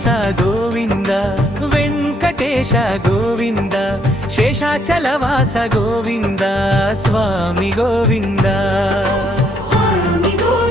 వెంకటేశ గోవింద వెంకటేశ గోవింద శేషాచలవాస గోవింద స్వామి గోవింద. స్వామి గోవింద.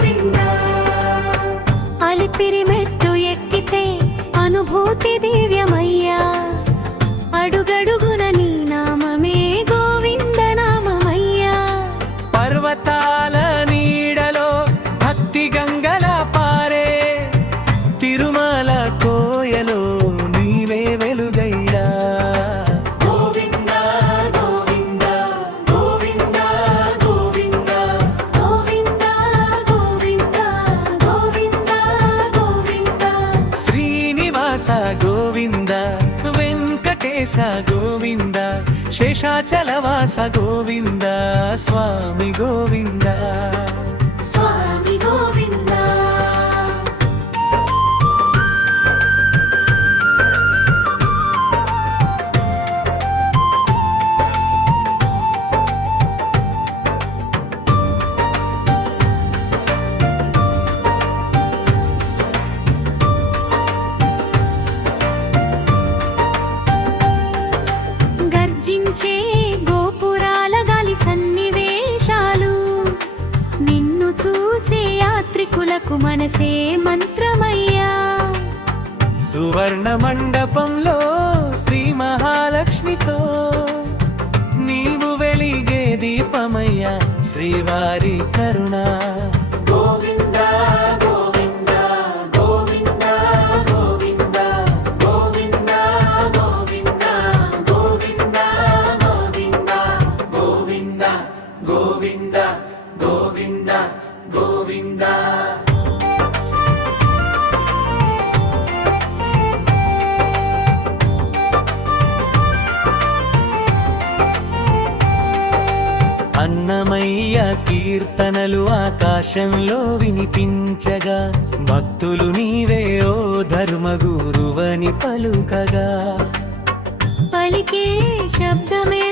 వెంకటేశ గోవింద శేషాచలవాస గోవింద స్వామి గోవిందా. యాత్రికులకు మనసే మంత్రమయ్యా. సువర్ణ మండపంలో శ్రీ మహాలక్ష్మితో నీవు వెలిగే దీపమయ్య శ్రీవారి కరుణ. అన్నమయ్య కీర్తనలు ఆకాశంలో వినిపించగా భక్తులు నీవే ఓ ధర్మగురువని పలుకగా. పలికే శబ్దమే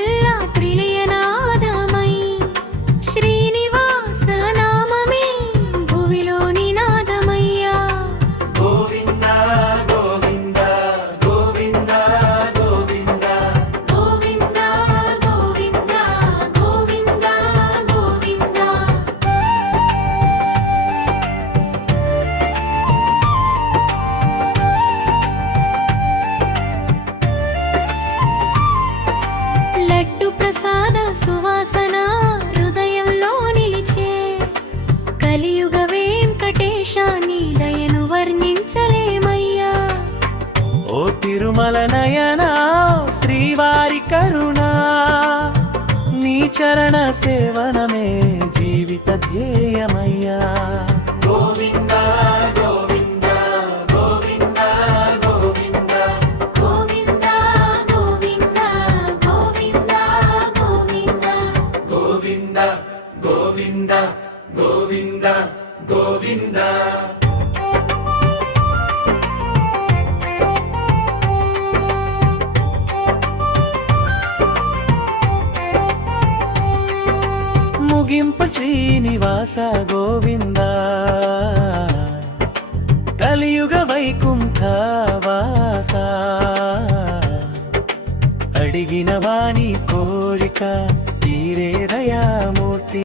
తిరుమల నయనా శ్రీవారి కరుణ. నీ చరణ సేవనమే జీవిత ధ్యేయమయ్యా. గోవింద గోవింద గోవింద గోవింద. ముగింపు శ్రీనివాస గోవింద? కలియుగ వైకుంఠ వాస? అడిగిన వాణి కోరిక తీరే